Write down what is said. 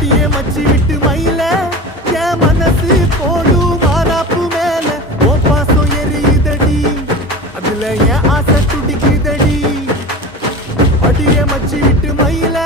அடியே மச்சி விட்டு மயில என் மனசு போடும் மாறாப்பு மேல ஓ பாசம் எரியுதடி அதுல என் ஆசை துடிக்குதடி அடியே மச்சி விட்டு மயில